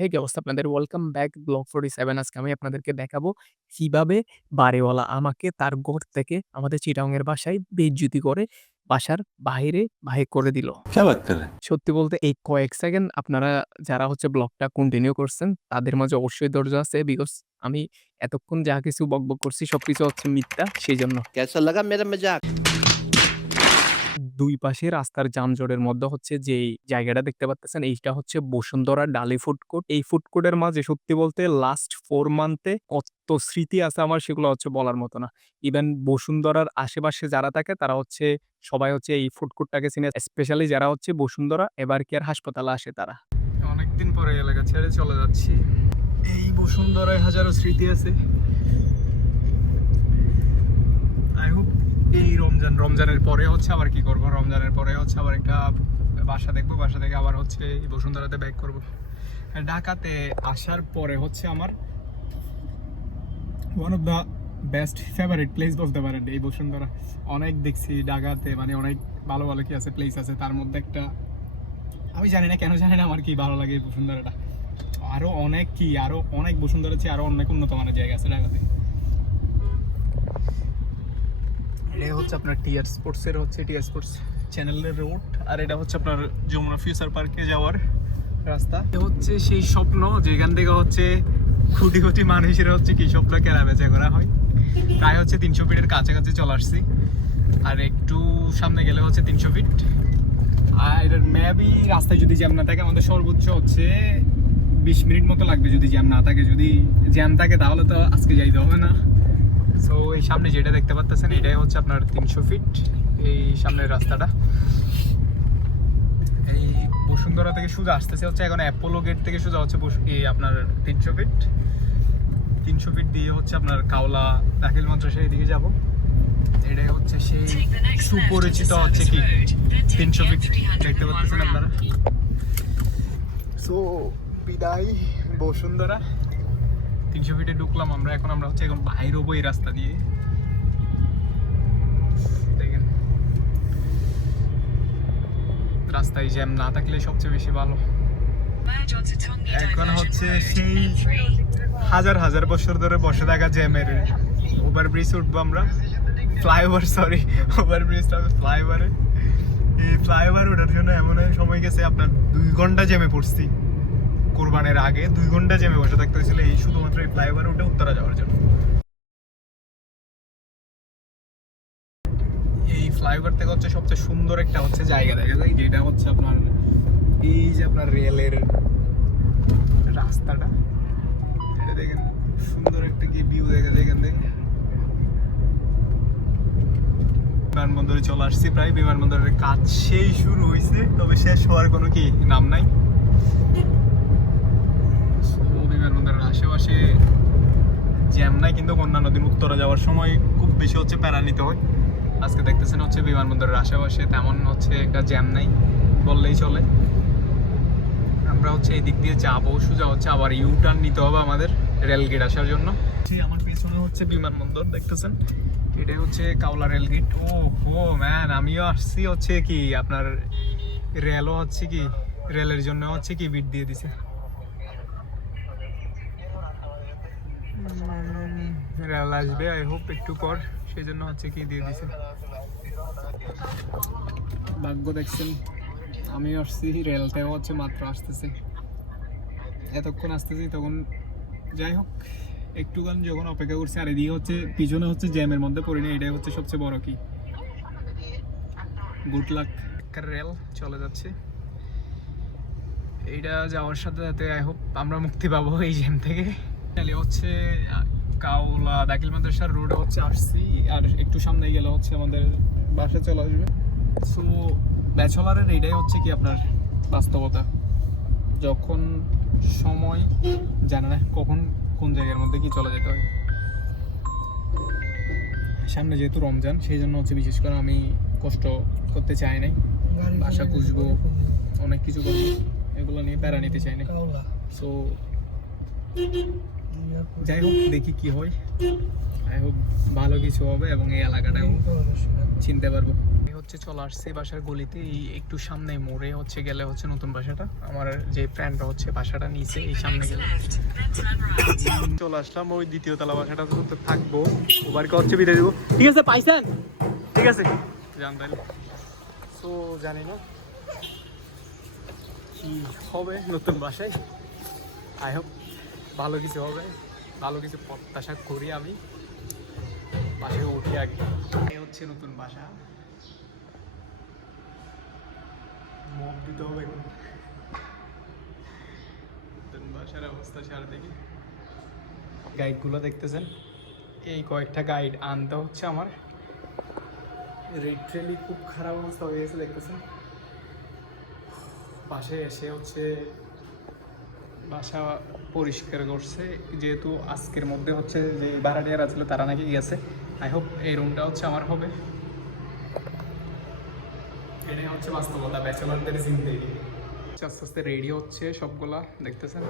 হে কি অবস্থা আপনাদের? ওয়েলকাম ব্যাক ব্লগ 47 আজকে আমি আপনাদেরকে দেখাবো কিভাবে বাড়িওয়ালা আমাকে তার ঘর থেকে আমাদের চিটাগং এর বাসায় বেইজ্জতি করে বাসার বাহিরে বাহির করে দিল। क्या बात कर रहे हैं? সত্যি বলতে এই কয়েক সেকেন্ড আপনারা যারা হচ্ছে ব্লগটা কন্টিনিউ করছেন তাদের মাঝে অবশ্যই ধৈর্য আছে বিকজ আমি এতক্ষণ যা কিছু বকবক করছি সবকিছু হচ্ছে মিথ্যা সেজন্য। कैसा लगा मेरा मजाक? ২ পাশে রাস্তার যানজটের মধ্যে হচ্ছে যেই জায়গাটা দেখতে পারতেছেন, এইটা হচ্ছে বসুন্ধরা ডালি ফুড কোর্ট। এই ফুড কোর্টের মাঝে সত্যি বলতে লাস্ট 4 মান্থে কত স্মৃতি আছে আমার সেগুলো হচ্ছে বলার মতো না। ইভেন বসুন্ধরার আশেপাশে যারা থাকে তারা হচ্ছে সবাই হচ্ছে এই ফুড কোর্টটাকে চিনে। স্পেশালি যারা হচ্ছে বসুন্ধরা এবার কেয়ার হাসপাতালে আসে তারা। অনেকদিন পরে এলাকা ছেড়ে চলে যাচ্ছি। এই বসুন্ধরায় হাজারো স্মৃতি আছে। আই হোপ এই রমজানের পরে হচ্ছে আবার কি করব, রমজানের পরে হচ্ছে আবার একটা বাসা দেখবো, বাসা থেকে আবার হচ্ছে এই বসুন্ধরাতে ব্যাক করব। ঢাকাতে আসার পরে হচ্ছে আমার one of the best favourite place বলতে পারেন এই বসুন্ধরা। অনেক দেখছি ঢাকাতে, মানে অনেক ভালো ভালো কি আছে প্লেস আছে, তার মধ্যে একটা আমি জানি না কেন জানি না আমার কি ভালো লাগে এই বসুন্ধরাটা। আরো অনেক বসুন্ধরা আছে, আরো অনেক উন্নত মানের জায়গা আছে ঢাকাতে। এটা হচ্ছে আপনার টিআর স্পোর্টসের টিআর স্পোর্টস চ্যানেলের রোড, আর এটা হচ্ছে আপনার যমুনা ফিউচার পার্কে যাওয়ার রাস্তা। এটা হচ্ছে সেই স্বপ্ন যেখান থেকে হচ্ছে কোটি কোটি মানুষের হচ্ছে কি স্বপ্ন কেনা বেচা করা হয়। প্রায় হচ্ছে 300 ফিটের কাছাকাছি চলে আসছি, আর একটু সামনে গেলে হচ্ছে 300 ফিট। আর এটার মেবি রাস্তায় যদি জ্যাম না থাকে আমাদের সর্বোচ্চ হচ্ছে 20 মিনিট মতো লাগবে যদি জ্যাম না থাকে। যদি জ্যাম থাকে তাহলে তো আজকে যাইতে হবে না। সো এই সামনে যেটা দেখতে পাচ্ছেন এটাই হচ্ছে আপনার 300 ফিট এই সামনের রাস্তাটা। এই বসুন্ধরা থেকে সোজা আসতেছে হচ্ছে এখন অ্যাপোলো গেট থেকে সোজা হচ্ছে এই আপনার 300 ফিট দিয়ে হচ্ছে আপনার কাওলা দাখিল মাদ্রাসা এদিকে যাব। এটাই হচ্ছে সেই সুপরিচিত হচ্ছে কি 300 ফিট দেখতে পাচ্ছেন আপনারা। সো বিদায় বসুন্ধরা। 300 ফিটে ঢুকলাম আমরা, এখন হচ্ছে বাইর হবো এই রাস্তা দিয়ে। দেখেন রাস্তায় জ্যাম না থাকলে সবচেয়ে বেশি ভালো। এখন হচ্ছে সেই হাজার হাজার বছর ধরে বসে থাকা জ্যামের ওভারব্রিজ উঠবো আমরা। ওভারব্রিজটা ফ্লাইওভারে। এই ফ্লাইওভার ওঠার জন্য এমন সময় গেছে আপনার 2 ঘন্টা জ্যামে পড়ছি। কোরবানের আগে 2 ঘন্টা জ্যামে বসে থাকতে হয়েছিল এই শুধুমাত্র এই ফ্লাইওভার উঠে উত্তরা যাওয়ার জন্য। এই ফ্লাইওভার থেকে হচ্ছে সবচেয়ে সুন্দর একটা হচ্ছে জায়গা দেখা যায়, যেটা হচ্ছে আপনার এই যে আপনার রেলের রাস্তাটা। এটা দেখেন সুন্দর একটা কি ভিউ দেখা যায় এখান থেকে। বিমানবন্দরে চলে আসছি, প্রায় বিমানবন্দরের কাজ সেই শুরু হয়েছে, তবে শেষ হওয়ার কোনো কি নাম নাই। বিমানবন্দরের আশেপাশে জ্যাম নাই, কিন্তু অন্যান্য দিন উত্তরা যাওয়ার সময় খুব বেশি হচ্ছে প্যারা নিতে হয়। আজকে দেখতেছেন হচ্ছে বিমানবন্দরের আশেপাশে তেমন হচ্ছে একটা জ্যাম নাই বললেই চলে। আমরা হচ্ছে এই দিক দিয়ে যাবো, সোজা হচ্ছে আবার ইউ টার্ন নিতে হবে আমাদের রেলগেট আসার জন্য। আমার পেছনে হচ্ছে বিমানবন্দর দেখতেছেন, এটাই হচ্ছে কাওলা রেলগেট। ও হো ম্যান, আমিও আসছি হচ্ছে কি আপনার রেলও হচ্ছে কি রেলের জন্য হচ্ছে কি বিট দিয়ে দিছে। রেল আসবে আই হোপ একটু পর, সেই জন্য হচ্ছে কি দিয়ে দিছে। ভাগ্য দেখছেন আমি আসছি, রেলটাও হচ্ছে মাত্র আসতেছে, এতক্ষণ আসতেছি তখন। যাই হোক একটুখান যখন অপেক্ষা করছি, আর এদিকে হচ্ছে পিছনে হচ্ছে জ্যামের মধ্যে পড়িনি, এটাই হচ্ছে সবচেয়ে বড় কি গুড লাক। রেল চলে যাচ্ছে, এইটা যাওয়ার সাথে সাথে আই হোপ আমরা মুক্তি পাবো এই জ্যাম থেকে। হচ্ছে কাওলা দাখিল মাদ্রাসার রোডে হচ্ছে আসছি, আর একটু সামনে গেলে হচ্ছে আমাদের বাসা চলে আসবে। সো ব্যাচেলারের এটাই হচ্ছে কি আপনার বাস্তবতা, যখন সময় জানে না কখন কোন জায়গার মধ্যে কি চলে যেতে হয়। সামনে যেহেতু রমজান সেই জন্য হচ্ছে বিশেষ করে আমি কষ্ট করতে চাই নাই, বাসা খুঁজবো অনেক কিছু করবো, এগুলো নিয়ে প্যারা নিতে চাই না। সো যাই হোক দেখি কি হয়, আই হোপ ভালো কিছু হবে এবং এই এলাকাটাও চিনতে পারবো। হচ্ছে চলে আসছে বাসার গলিতে, এই একটু সামনে মোড়ে হচ্ছে গেলে হচ্ছে নতুন বাসাটা। আমার যে ফ্রেন্ডরা হচ্ছে বাসাটা নিচে, এই সামনে গেলে চলে আসলাম। ওই দ্বিতীয় তলা বাসাটা তো থাকবো, ওবারকে হচ্ছে বিদায় দিব। ঠিক আছে পাইছেন, ঠিক আছে জান তাহলে। তো জানি না কি হবে নতুন বাসায়, আই হোপ ভালো কিছু হবে, ভালো কিছু প্রত্যাশা করি আমি। বাসায় উঠি আগে, এই হচ্ছে নতুন বাসা, মুখ দিতে হবে এখন। নতুন বাসার অবস্থা সারা দেখি। গাইডগুলো দেখতেছেন, এই কয়েকটা গাইড আনতে হচ্ছে আমার। লিটারেলি খুব খারাপ অবস্থা হয়ে গেছে দেখতেছেন। পাশে এসে হচ্ছে বাসা পরিষ্কার করছে, যেহেতু আজকের মধ্যে হচ্ছে যে ভাড়াটিয়ারা ছিল তারা নাকি গেছে। আই হোপ এই রুমটা হচ্ছে আমার হবে। এটাই হচ্ছে বাস্তবতা, ব্যাচেলরদের জিন্দেগি। আস্তে আস্তে রেডি হচ্ছে সবগুলা দেখতেছেন।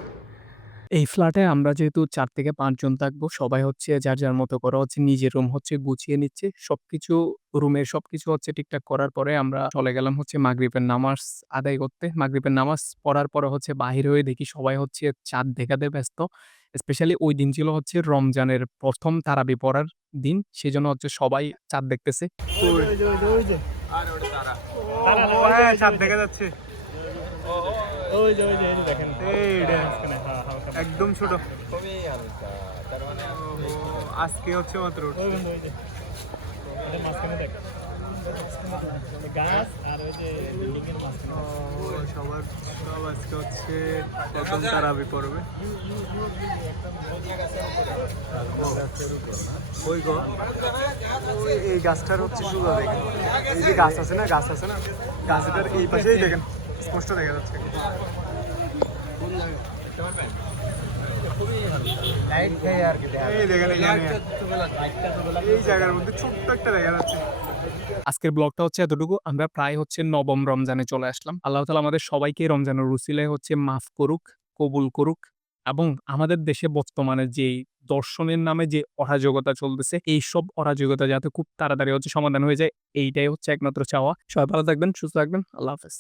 এই ফ্ল্যাটে আমরা যেহেতু 4 থেকে 5 জন থাকবো, সবাই হচ্ছে যার যার মতো করে হচ্ছে নিজের রুম হচ্ছে গুছিয়ে নিচ্ছে। সবকিছু রুমের সবকিছু হচ্ছে ঠিকঠাক করার পরে আমরা চলে গেলাম হচ্ছে মাগরিবের নামাজ আদায় করতে। মাগরিবের নামাজ পড়ার পরে হচ্ছে বাহির হয়ে দেখি সবাই হচ্ছে চাঁদ দেখাতে ব্যস্ত। স্পেশালি ওই দিন ছিল হচ্ছে রমজানের ১ম তারাবি পড়ার দিন। সেজন্য হচ্ছে সবাই চাঁদ দেখতেছে। চাঁদ দেখা যাচ্ছে একদম ছোট, আজকে হচ্ছে মাত্র সবার সব আজকে হচ্ছে প্রথম তারাবি পড়বে। ওই গো এই গাছটার হচ্ছে সুন্দর দেখেন, এই যে গাছ আছে না, গাছ আছে না, গাছটার এই পাশেই দেখেন স্পষ্ট দেখা যাচ্ছে। এই জায়গার মধ্যে ছোট্ট একটা দেখা যাচ্ছে। আজকের ব্লগটা হচ্ছে এতটুকু। আমরা প্রায় হচ্ছে নবম রমজানে চলে আসলাম। আল্লাহ তাআলা আমাদের সবাইকে রমজানের উসিলায় হচ্ছে মাফ করুক, কবুল করুক, এবং আমাদের দেশে বর্তমানে যে দর্শনের নামে যে অরাজকতা চলতেছে, এইসব অরাজকতা যাতে খুব তাড়াতাড়ি হচ্ছে সমাধান হয়ে যায়, এইটাই হচ্ছে একমাত্র চাওয়া। সবাই ভালো থাকবেন, সুস্থ থাকবেন। আল্লাহ হাফেজ।